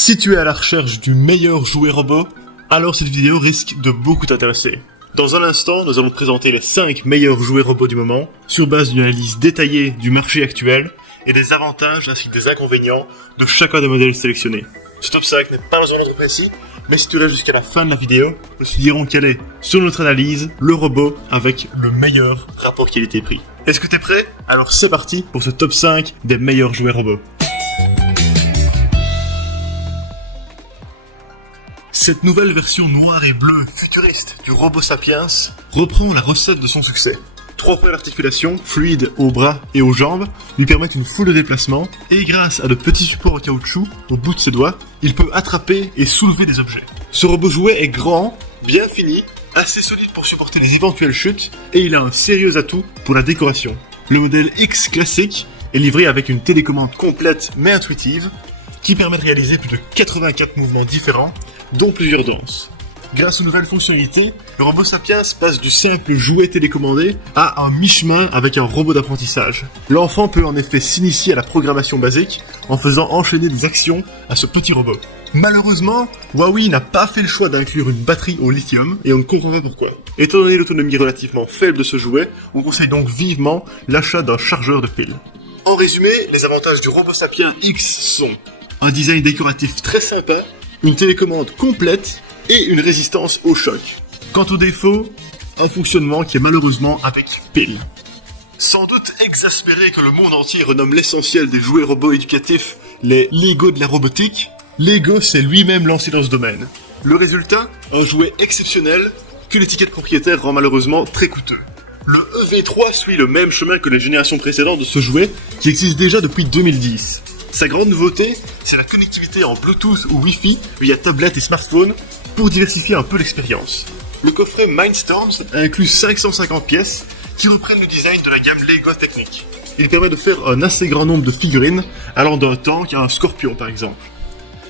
Si tu es à la recherche du meilleur jouet robot, alors cette vidéo risque de beaucoup t'intéresser. Dans un instant, nous allons te présenter les 5 meilleurs jouets robots du moment, sur base d'une analyse détaillée du marché actuel et des avantages ainsi que des inconvénients de chacun des modèles sélectionnés. Ce top 5 n'est pas dans un ordre précis, mais si tu restes jusqu'à la fin de la vidéo, nous te dirons quel est, selon notre analyse, le robot avec le meilleur rapport qualité-prix. Est-ce que t'es prêt? Alors c'est parti pour ce top 5 des meilleurs jouets robots. Cette nouvelle version noire et bleue futuriste du robot Sapiens reprend la recette de son succès. 3 points d'articulation, fluides aux bras et aux jambes, lui permettent une foule de déplacements, et grâce à de petits supports en caoutchouc au bout de ses doigts, il peut attraper et soulever des objets. Ce robot jouet est grand, bien fini, assez solide pour supporter les éventuelles chutes, et il a un sérieux atout pour la décoration. Le modèle X classique est livré avec une télécommande complète mais intuitive, qui permet de réaliser plus de 84 mouvements différents, dont plusieurs danses. Grâce aux nouvelles fonctionnalités, le robot Sapiens passe du simple jouet télécommandé à un mi-chemin avec un robot d'apprentissage. L'enfant peut en effet s'initier à la programmation basique en faisant enchaîner des actions à ce petit robot. Malheureusement, Huawei n'a pas fait le choix d'inclure une batterie au lithium et on ne comprend pas pourquoi. Étant donné l'autonomie relativement faible de ce jouet, on conseille donc vivement l'achat d'un chargeur de piles. En résumé, les avantages du robot Sapiens X sont un design décoratif très sympa, une télécommande complète et une résistance au choc. Quant aux défauts, un fonctionnement qui est malheureusement avec pile. Sans doute exaspéré que le monde entier renomme l'essentiel des jouets robots éducatifs les Lego de la robotique, Lego s'est lui-même lancé dans ce domaine. Le résultat, un jouet exceptionnel que l'étiquette propriétaire rend malheureusement très coûteux. Le EV3 suit le même chemin que les générations précédentes de ce jouet qui existe déjà depuis 2010. Sa grande nouveauté, c'est la connectivité en Bluetooth ou Wi-Fi via tablette et smartphone pour diversifier un peu l'expérience. Le coffret Mindstorms inclut 550 pièces qui reprennent le design de la gamme Lego Technic. Il permet de faire un assez grand nombre de figurines allant d'un tank à un scorpion par exemple.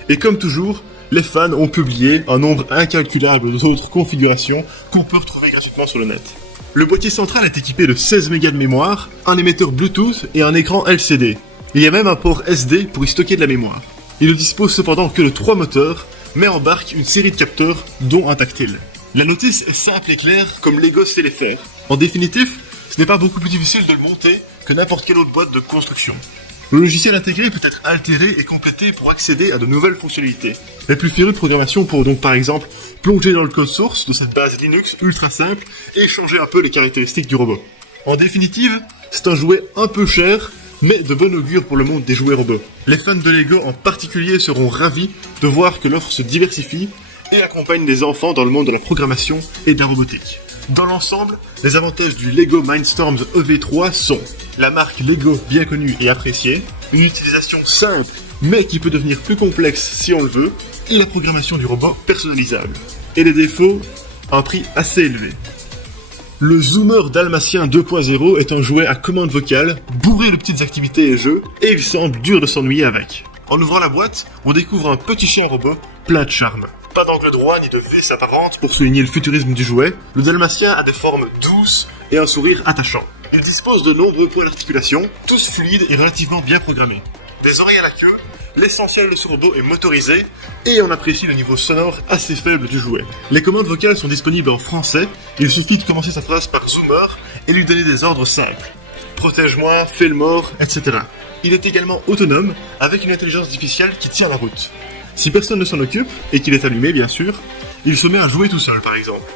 Et comme toujours, les fans ont publié un nombre incalculable d'autres configurations qu'on peut retrouver gratuitement sur le net. Le boîtier central est équipé de 16 Go de mémoire, un émetteur Bluetooth et un écran LCD. Il y a même un port SD pour y stocker de la mémoire. Il ne dispose cependant que de 3 moteurs, mais embarque une série de capteurs, dont un tactile. La notice est simple et claire, comme Lego sait les faire. En définitif, ce n'est pas beaucoup plus difficile de le monter que n'importe quelle autre boîte de construction. Le logiciel intégré peut être altéré et complété pour accéder à de nouvelles fonctionnalités. Les plus férus de programmation pourront donc par exemple plonger dans le code source de cette base Linux ultra simple et changer un peu les caractéristiques du robot. En définitive, c'est un jouet un peu cher, mais de bon augure pour le monde des jouets robots. Les fans de Lego en particulier seront ravis de voir que l'offre se diversifie et accompagne les enfants dans le monde de la programmation et de la robotique. Dans l'ensemble, les avantages du Lego Mindstorms EV3 sont la marque Lego bien connue et appréciée, une utilisation simple mais qui peut devenir plus complexe si on le veut, et la programmation du robot personnalisable. Et les défauts, un prix assez élevé. Le Zoomer Dalmatien 2.0 est un jouet à commande vocale, bourré de petites activités et jeux, et il semble dur de s'ennuyer avec. En ouvrant la boîte, on découvre un petit chien robot plein de charme. Pas d'angle droit ni de vis apparente pour souligner le futurisme du jouet, le Dalmatien a des formes douces et un sourire attachant. Il dispose de nombreux points d'articulation, tous fluides et relativement bien programmés. Des oreilles à la queue, l'essentiel de ce robot est motorisé et on apprécie le niveau sonore assez faible du jouet. Les commandes vocales sont disponibles en français, il suffit de commencer sa phrase par Zoomer et lui donner des ordres simples. Protège-moi, fais le mort, etc. Il est également autonome avec une intelligence artificielle qui tient la route. Si personne ne s'en occupe, et qu'il est allumé bien sûr, il se met à jouer tout seul par exemple.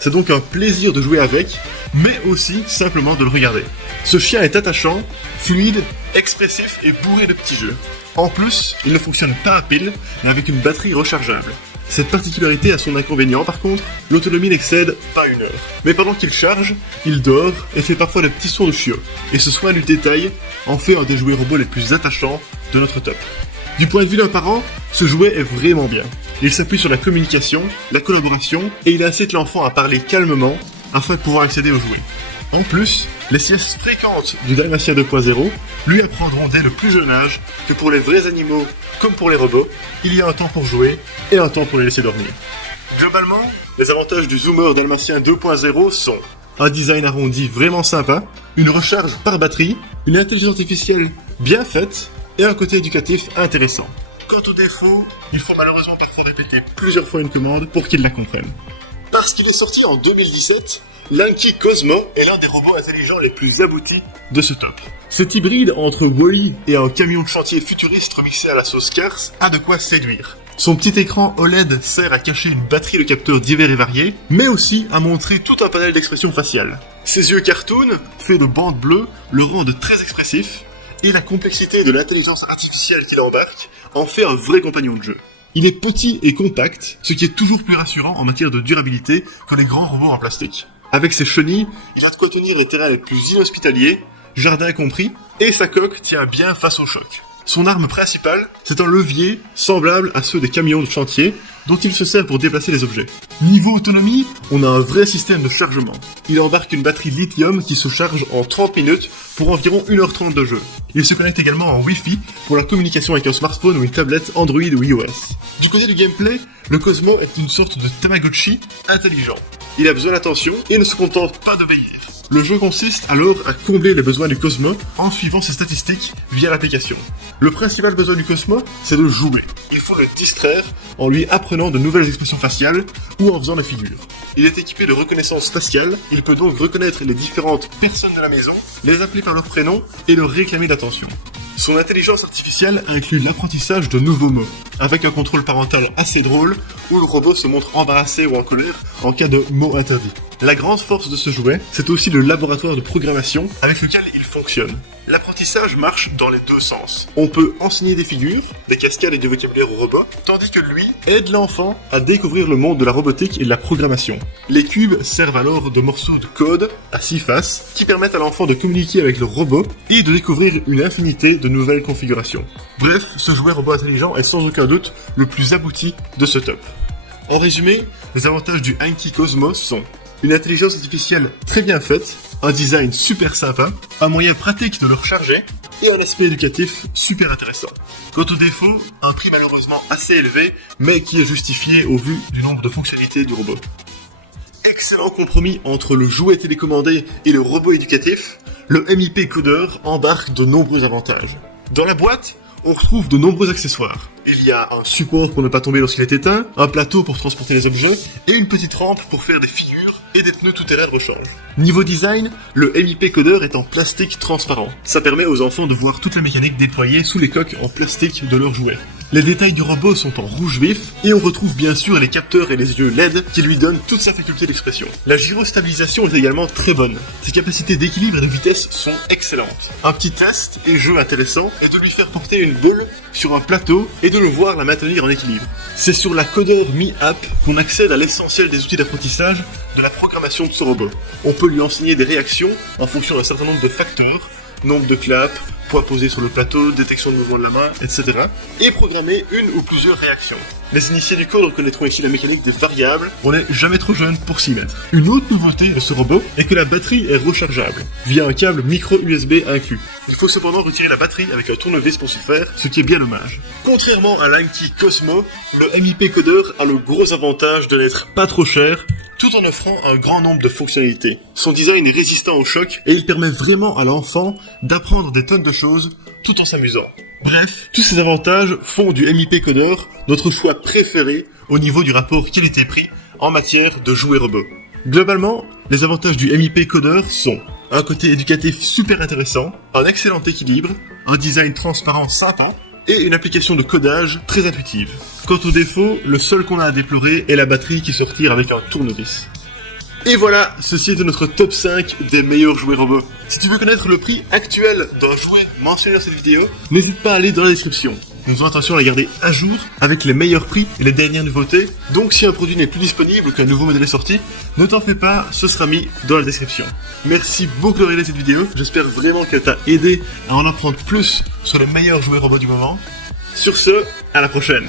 C'est donc un plaisir de jouer avec, mais aussi simplement de le regarder. Ce chien est attachant, fluide, expressif et bourré de petits jeux. En plus, il ne fonctionne pas à pile, mais avec une batterie rechargeable. Cette particularité a son inconvénient par contre, l'autonomie n'excède pas 1 heure. Mais pendant qu'il charge, il dort et fait parfois des petits sons de chiot. Et ce soin du détail en fait un des jouets robots les plus attachants de notre top. Du point de vue d'un parent, ce jouet est vraiment bien. Il s'appuie sur la communication, la collaboration, et il incite l'enfant à parler calmement afin de pouvoir accéder au jouet. En plus, les siestes fréquentes du Dalmatien 2.0 lui apprendront dès le plus jeune âge que pour les vrais animaux, comme pour les robots, il y a un temps pour jouer et un temps pour les laisser dormir. Globalement, les avantages du Zoomer Dalmatien 2.0 sont un design arrondi vraiment sympa, une recharge par batterie, une intelligence artificielle bien faite et un côté éducatif intéressant. Quant aux défauts, il faut malheureusement parfois répéter plusieurs fois une commande pour qu'ils la comprennent. Parce qu'il est sorti en 2017, l'Anki Cosmo est l'un des robots intelligents les plus aboutis de ce top. Cet hybride entre Wall-E et un camion de chantier futuriste remixé à la sauce Cars a de quoi séduire. Son petit écran OLED sert à cacher une batterie de capteurs divers et variés, mais aussi à montrer tout un panel d'expressions faciales. Ses yeux cartoon, faits de bandes bleues, le rendent très expressif, et la complexité de l'intelligence artificielle qu'il embarque en fait un vrai compagnon de jeu. Il est petit et compact, ce qui est toujours plus rassurant en matière de durabilité que les grands robots en plastique. Avec ses chenilles, il a de quoi tenir les terrains les plus inhospitaliers, jardin compris, et sa coque tient bien face au choc. Son arme principale, c'est un levier semblable à ceux des camions de chantier, dont il se sert pour déplacer les objets. Niveau autonomie, on a un vrai système de chargement. Il embarque une batterie lithium qui se charge en 30 minutes pour environ 1h30 de jeu. Il se connecte également en Wi-Fi pour la communication avec un smartphone ou une tablette Android ou iOS. Du côté du gameplay, le Cosmo est une sorte de Tamagotchi intelligent. Il a besoin d'attention et ne se contente pas d'obéir. Le jeu consiste alors à combler les besoins du Cosmo en suivant ses statistiques via l'application. Le principal besoin du Cosmo, c'est de jouer. Il faut le distraire en lui apprenant de nouvelles expressions faciales ou en faisant des figures. Il est équipé de reconnaissance faciale, il peut donc reconnaître les différentes personnes de la maison, les appeler par leur prénom et leur réclamer d'attention. Son intelligence artificielle inclut l'apprentissage de nouveaux mots, avec un contrôle parental assez drôle, où le robot se montre embarrassé ou en colère en cas de mots interdits. La grande force de ce jouet, c'est aussi le laboratoire de programmation avec lequel il fonctionne. L'apprentissage marche dans les deux sens. On peut enseigner des figures, des cascades et du vocabulaire au robot, tandis que lui aide l'enfant à découvrir le monde de la robotique et de la programmation. Les cubes servent alors de morceaux de code à 6 faces qui permettent à l'enfant de communiquer avec le robot et de découvrir une infinité de nouvelles configurations. Bref, ce jouet robot intelligent est sans aucun doute le plus abouti de ce top. En résumé, les avantages du Anki Cosmo sont une intelligence artificielle très bien faite, un design super sympa, un moyen pratique de le recharger, et un aspect éducatif super intéressant. Quant aux défauts, un prix malheureusement assez élevé, mais qui est justifié au vu du nombre de fonctionnalités du robot. Excellent compromis entre le jouet télécommandé et le robot éducatif, le MIP Coder embarque de nombreux avantages. Dans la boîte, on retrouve de nombreux accessoires. Il y a un support pour ne pas tomber lorsqu'il est éteint, un plateau pour transporter les objets, et une petite rampe pour faire des figures et des pneus tout-terrain de rechange. Niveau design, le MIP Coder est en plastique transparent. Ça permet aux enfants de voir toute la mécanique déployée sous les coques en plastique de leurs jouets. Les détails du robot sont en rouge vif, et on retrouve bien sûr les capteurs et les yeux LED qui lui donnent toute sa faculté d'expression. La gyrostabilisation est également très bonne. Ses capacités d'équilibre et de vitesse sont excellentes. Un petit test et jeu intéressant est de lui faire porter une boule sur un plateau et de le voir la maintenir en équilibre. C'est sur la Coder Mi App qu'on accède à l'essentiel des outils d'apprentissage de la programmation de ce robot. On peut lui enseigner des réactions en fonction d'un certain nombre de facteurs, nombre de claps, poids posé sur le plateau, détection de mouvement de la main, etc. et programmer une ou plusieurs réactions. Les initiés du code reconnaîtront ici la mécanique des variables, on n'est jamais trop jeune pour s'y mettre. Une autre nouveauté de ce robot est que la batterie est rechargeable, via un câble micro USB inclus. Il faut cependant retirer la batterie avec un tournevis pour ce faire, ce qui est bien dommage. Contrairement à l'Anki Cosmo, le MIP Coder a le gros avantage de n'être pas trop cher, tout en offrant un grand nombre de fonctionnalités. Son design est résistant au choc et il permet vraiment à l'enfant d'apprendre des tonnes de choses tout en s'amusant. Bref, tous ces avantages font du MIP Coder notre choix préféré au niveau du rapport qualité-prix en matière de jouets robots. Globalement, les avantages du MIP Coder sont un côté éducatif super intéressant, un excellent équilibre, un design transparent sympa, et une application de codage très intuitive. Quant aux défauts, le seul qu'on a à déplorer est la batterie qui sort avec un tournevis. Et voilà, ceci était notre top 5 des meilleurs jouets robots. Si tu veux connaître le prix actuel d'un jouet mentionné dans cette vidéo, n'hésite pas à aller dans la description. Nous faisons attention à la garder à jour avec les meilleurs prix et les dernières nouveautés, donc si un produit n'est plus disponible ou qu'un nouveau modèle est sorti, ne t'en fais pas, ce sera mis dans la description. Merci beaucoup de regarder cette vidéo, j'espère vraiment qu'elle t'a aidé à en apprendre plus sur les meilleurs jouets robots du moment. Sur ce, à la prochaine.